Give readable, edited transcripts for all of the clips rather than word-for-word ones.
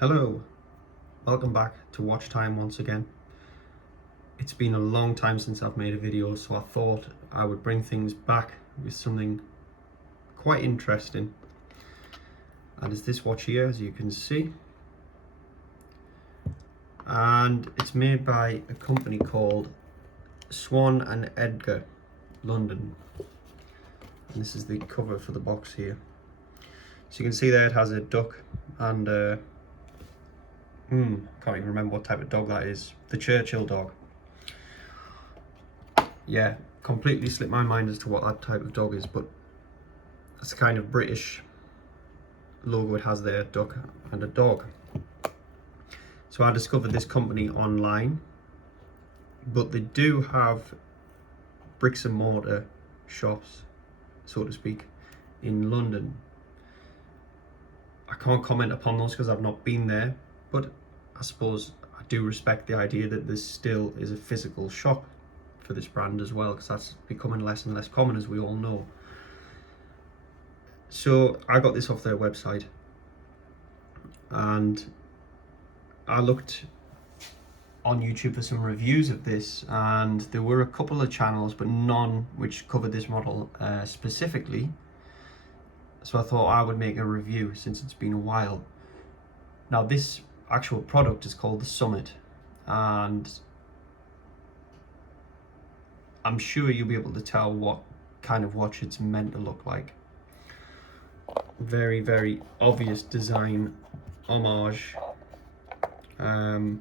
Hello, welcome back to Watch Time once again. It's been a long time since I've made a video, so I thought I would bring things back with something quite interesting. And it's this watch here, as you can see. And it's made by a company called Swan and Edgar, London. And this is the cover for the box here. So you can see there it has a duck and can't even remember what type of dog that is. The Churchill dog. Yeah, completely slipped my mind as to what that type of dog is, but it's a kind of British logo it has there, a duck and a dog. So I discovered this company online, but they do have bricks and mortar shops, so to speak, in London. I can't comment upon those because I've not been there, but I suppose I do respect the idea that there still is a physical shop for this brand as well, because that's becoming less and less common, as we all know. So I got this off their website and I looked on YouTube for some reviews of this, and there were a couple of channels but none which covered this model specifically. So I thought I would make a review since it's been a while. Now this actual product is called the Summit, and I'm sure you'll be able to tell what kind of watch it's meant to look like. Very, very obvious design homage. I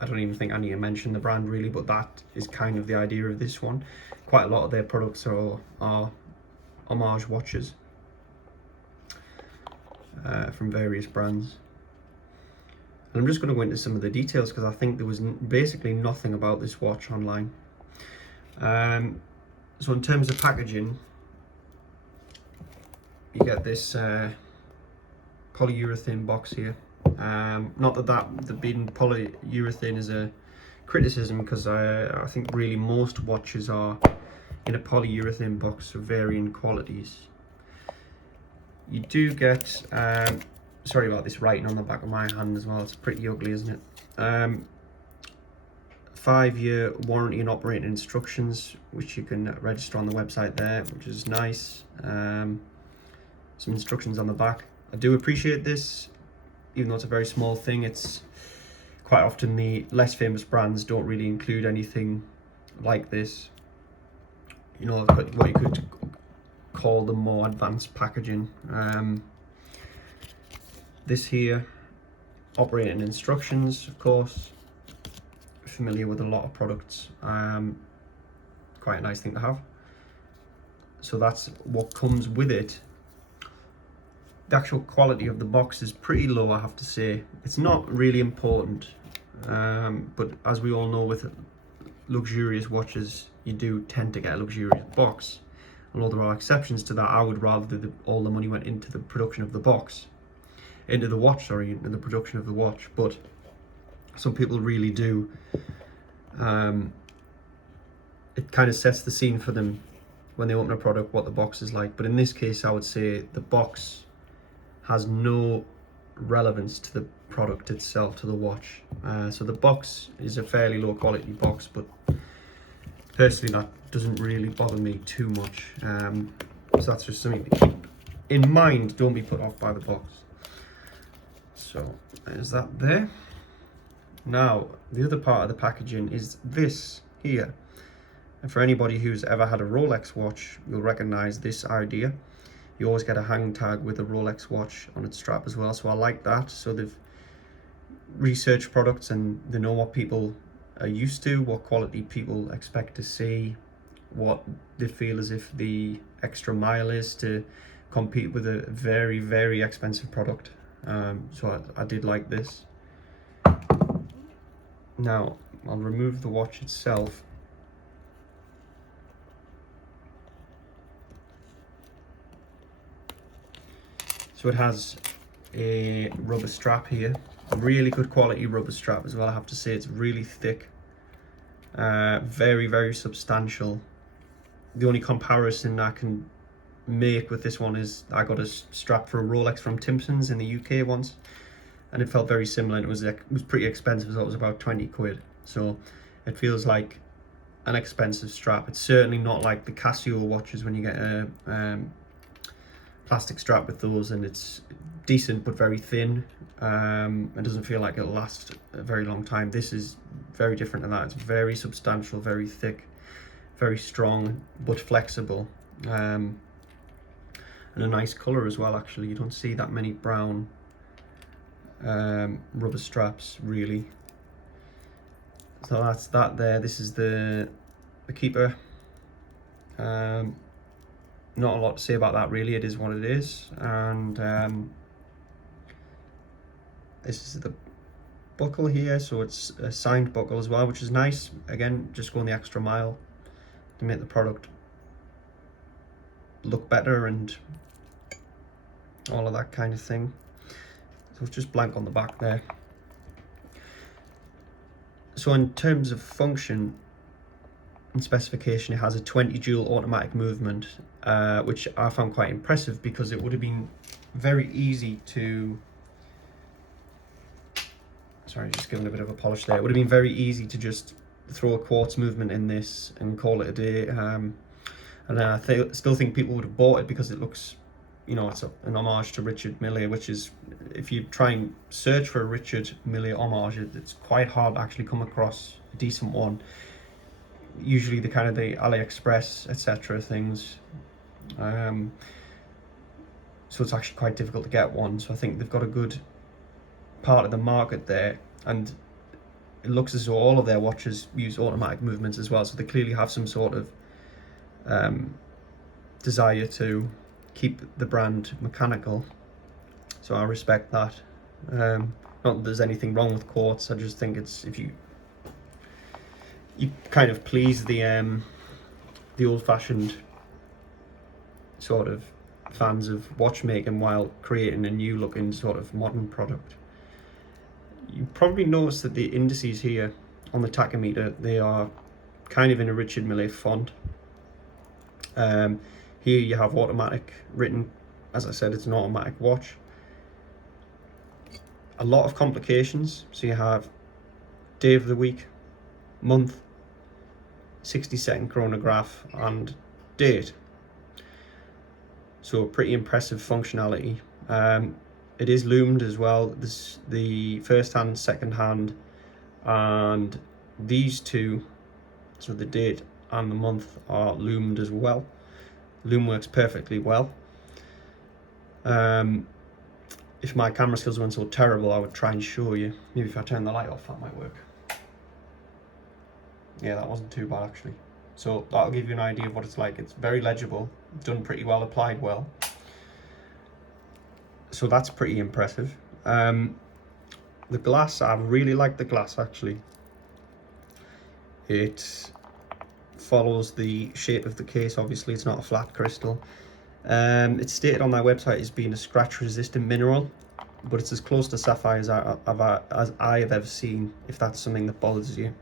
don't even think I need to mention the brand really, but that is kind of the idea of this one. Quite a lot of their products are homage watches from various brands. And I'm just going to go into some of the details because I think there was basically nothing about this watch online. So in terms of packaging, you get this polyurethane box here. Not that the being polyurethane is a criticism, because I think really most watches are in a polyurethane box of varying qualities. You do get, sorry about this writing on the back of my hand as well, it's pretty ugly, isn't it? 5-year warranty and operating instructions, which you can register on the website there, which is nice. Some instructions on the back. I do appreciate this, even though it's a very small thing. It's quite often the less famous brands don't really include anything like this. You know, what you could call the more advanced packaging. This here, operating instructions, of course. Familiar with a lot of products. Quite a nice thing to have. So that's what comes with it. The actual quality of the box is pretty low, I have to say. It's not really important, but as we all know, with luxurious watches, you do tend to get a luxurious box. Although there are exceptions to that, I would rather that all the money went into the production of the box, into the production of the watch. But some people really do. It kind of sets the scene for them when they open a product, what the box is like. But in this case, I would say the box has no relevance to the product itself, to the watch. So the box is a fairly low quality box, but personally that doesn't really bother me too much. So that's just something to keep in mind. Don't be put off by the box. So there's that there. Now the other part of the packaging is this here, and for anybody who's ever had a Rolex watch, you'll recognize this idea. You always get a hang tag with a Rolex watch on its strap as well, so I like that. So they've researched products and they know what people are used to, what quality people expect to see, what they feel as if the extra mile is to compete with a very, very expensive product. So I did like this. Now I'll remove the watch itself. So it has a rubber strap here, really good quality rubber strap as well, I have to say. It's really thick, very, very substantial. The only comparison I can make with this one is I got a strap for a Rolex from Timpson's in the UK once, and it felt very similar, and it was pretty expensive, so it was about 20 quid. So it feels like an expensive strap. It's certainly not like the Casio watches when you get a plastic strap with those, and it's decent but very thin. It doesn't feel like it'll last a very long time. This is very different to that. It's very substantial, very thick, very strong but flexible, and a nice colour as well. Actually, you don't see that many brown rubber straps really. So that's that there. This is the keeper. Not a lot to say about that really. It is what it is. And this is the buckle here, so it's a signed buckle as well, which is nice. Again, just going the extra mile to make the product look better and all of that kind of thing. So it's just blank on the back there. So in terms of function and specification, it has a 20 joule automatic movement, which I found quite impressive, because it would have been very easy to, sorry, just giving a bit of a polish there. It would have been very easy to just throw a quartz movement in this and call it a day. And I still think people would have bought it because it looks, you know, it's an homage to Richard Mille, which is, if you try and search for a Richard Mille homage, it's quite hard to actually come across a decent one. Usually the kind of the AliExpress, etc. things. So it's actually quite difficult to get one. So I think they've got a good part of the market there, and it looks as though all of their watches use automatic movements as well. So they clearly have some sort of desire to keep the brand mechanical. So I respect that. Not that there's anything wrong with quartz. I just think it's, if you kind of please the old-fashioned sort of fans of watchmaking while creating a new looking sort of modern product. You probably notice that the indices here on the tachometer, they are kind of in a Richard Mille font. Here you have automatic written. As I said, it's an automatic watch. A lot of complications. So you have day of the week, month, 60-second chronograph, and date. So pretty impressive functionality. It is loomed as well. The first hand, second hand, and these two, so the date and the month, are loomed as well. Loom works perfectly well. If my camera skills weren't so terrible, I would try and show you. Maybe if I turn the light off, that might work. Yeah, that wasn't too bad actually. So that'll give you an idea of what it's like. It's very legible, done pretty well, applied well. So that's pretty impressive. The glass, I really like the glass actually. It follows the shape of the case. Obviously it's not a flat crystal. It's stated on their website as being a scratch resistant mineral, but it's as close to sapphire as I have ever seen, if that's something that bothers you.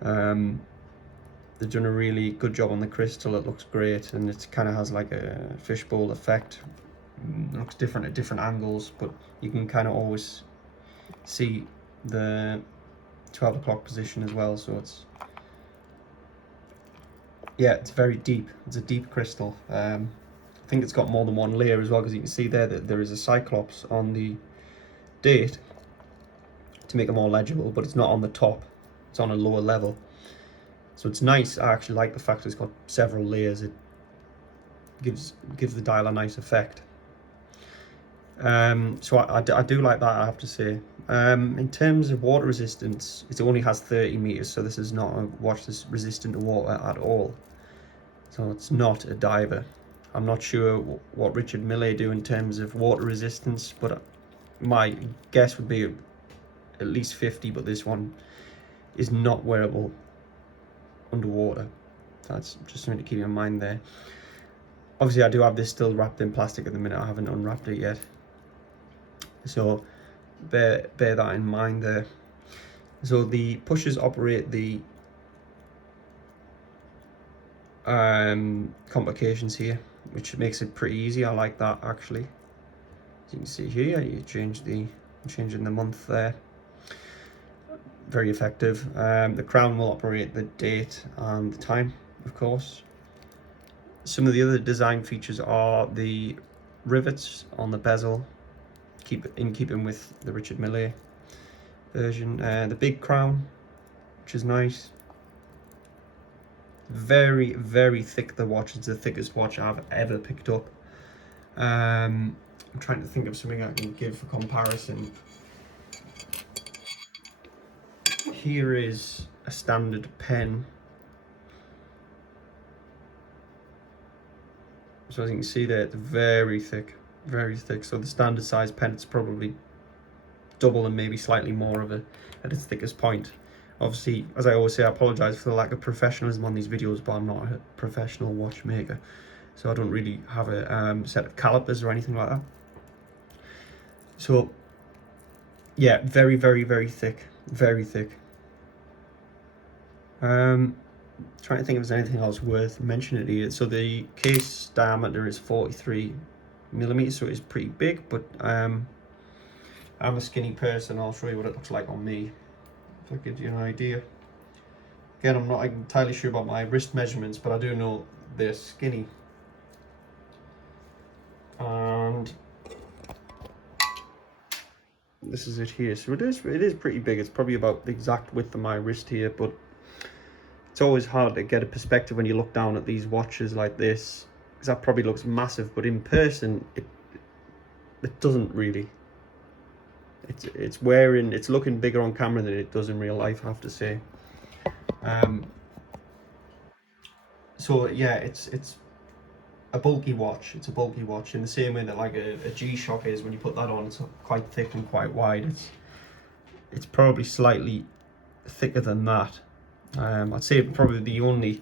They've done a really good job on the crystal. It looks great, and it kind of has like a fishbowl effect. It looks different at different angles, but you can kind of always see the 12 o'clock position as well. So it's, yeah, it's very deep. It's a deep crystal. I think it's got more than one layer as well, because you can see there that there is a cyclops on the date to make it more legible, but it's not on the top. It's on a lower level. So it's nice. I actually like the fact that it's got several layers. It gives the dial a nice effect. So I do like that, I have to say. In terms of water resistance, it only has 30 meters, so this is not a watch that's resistant to water at all. So it's not a diver. I'm not sure what Richard Mille do in terms of water resistance, but my guess would be at least 50, but this one is not wearable underwater. That's just something to keep in mind there. Obviously I do have this still wrapped in plastic at the minute. I haven't unwrapped it yet, so bear that in mind there. So the pushers operate the complications here. which makes it pretty easy. I like that actually. As you can see here, you changing the month there. Very effective. The crown will operate the date and the time, of course. Some of the other design features are the rivets on the bezel, keeping with the Richard Mille version. The big crown, which is nice. Very, very thick, the watch. It's the thickest watch I've ever picked up. I'm trying to think of something I can give for comparison. Here is a standard pen. So as you can see there, it's very thick, very thick. So the standard size pen, it's probably double and maybe slightly more of it at its thickest point. Obviously, as I always say, I apologise for the lack of professionalism on these videos, but I'm not a professional watchmaker, so I don't really have a set of calipers or anything like that. So yeah, very, very, very thick, very thick. Trying to think if there's anything else worth mentioning here. So the case diameter is 43 millimeters, so it's pretty big, but I'm a skinny person. I'll show you what it looks like on me, if that gives you an idea. Again, I'm not entirely sure about my wrist measurements, but I do know they're skinny. And this is it here. So it is pretty big. It's probably about the exact width of my wrist here, but it's always hard to get a perspective when you look down at these watches like this, because that probably looks massive, but in person it doesn't really. It's looking bigger on camera than it does in real life, I have to say. So yeah, it's a bulky watch. It's a bulky watch in the same way that like a G-Shock is. When you put that on, it's quite thick and quite wide. It's probably slightly thicker than that. I'd say probably the only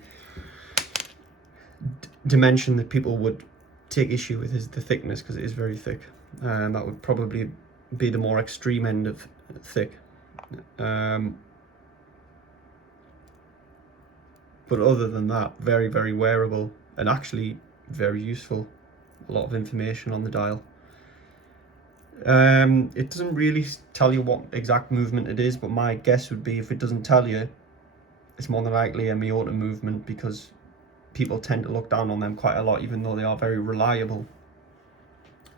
dimension that people would take issue with is the thickness, because it is very thick. That would probably be the more extreme end of thick. But other than that, very, very wearable and actually very useful. A lot of information on the dial. It doesn't really tell you what exact movement it is, but my guess would be if it doesn't tell you, it's more than likely a Miyota movement, because people tend to look down on them quite a lot, even though they are very reliable.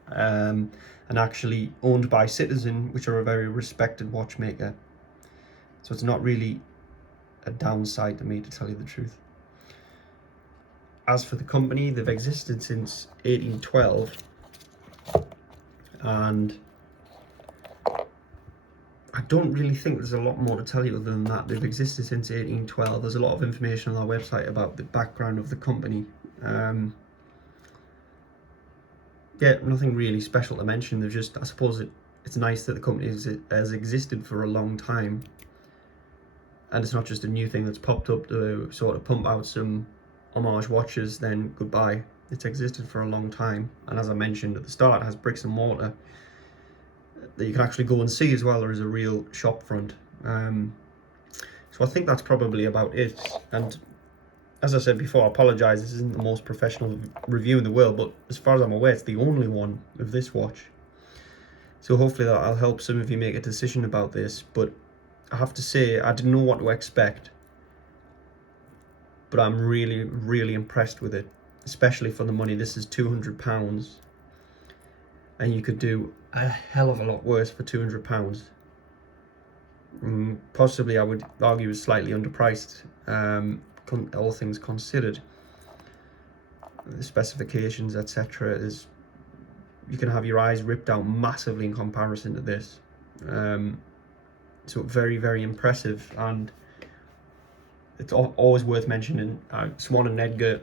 And actually owned by Citizen, which are a very respected watchmaker. So it's not really a downside to me, to tell you the truth. As for the company, they've existed since 1812, and I don't really think there's a lot more to tell you other than that. They've existed since 1812. There's a lot of information on their website about the background of the company. Yeah, nothing really special to mention. They've just, I suppose it's nice that the company has existed for a long time, and it's not just a new thing that's popped up to sort of pump out some homage watches, then goodbye. It's existed for a long time, and as I mentioned at the start, it has bricks and mortar that you can actually go and see as well. There is a real shop front. So I think that's probably about it. And as I said before, I apologise, this isn't the most professional review in the world, but as far as I'm aware, it's the only one of this watch. So hopefully that'll help some of you make a decision about this. But I have to say, I didn't know what to expect, but I'm really, really impressed with it, especially for the money. This is £200, and you could do a hell of a lot worse for £200. Possibly, I would argue, is slightly underpriced, all things considered. The specifications, etc., is, you can have your eyes ripped out massively in comparison to this. So very, very impressive, and it's always worth mentioning. Swan and Edgar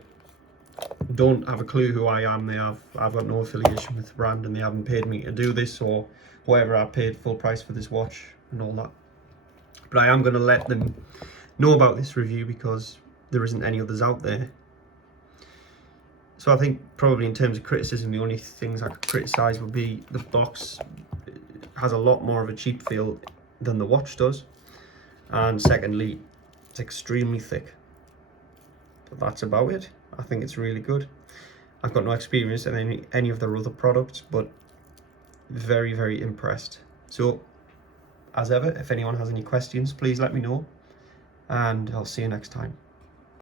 don't have a clue who I am. I've got no affiliation with the brand, and they haven't paid me to do this or whatever. I paid full price for this watch and all that. But I am going to let them know about this review, because there isn't any others out there. So I think probably in terms of criticism, the only things I could criticise would be the box has a lot more of a cheap feel than the watch does, and secondly, it's extremely thick. But that's about it. I think it's really good. I've got no experience in any of their other products, but very, very impressed. So, as ever, if anyone has any questions, please let me know, and I'll see you next time.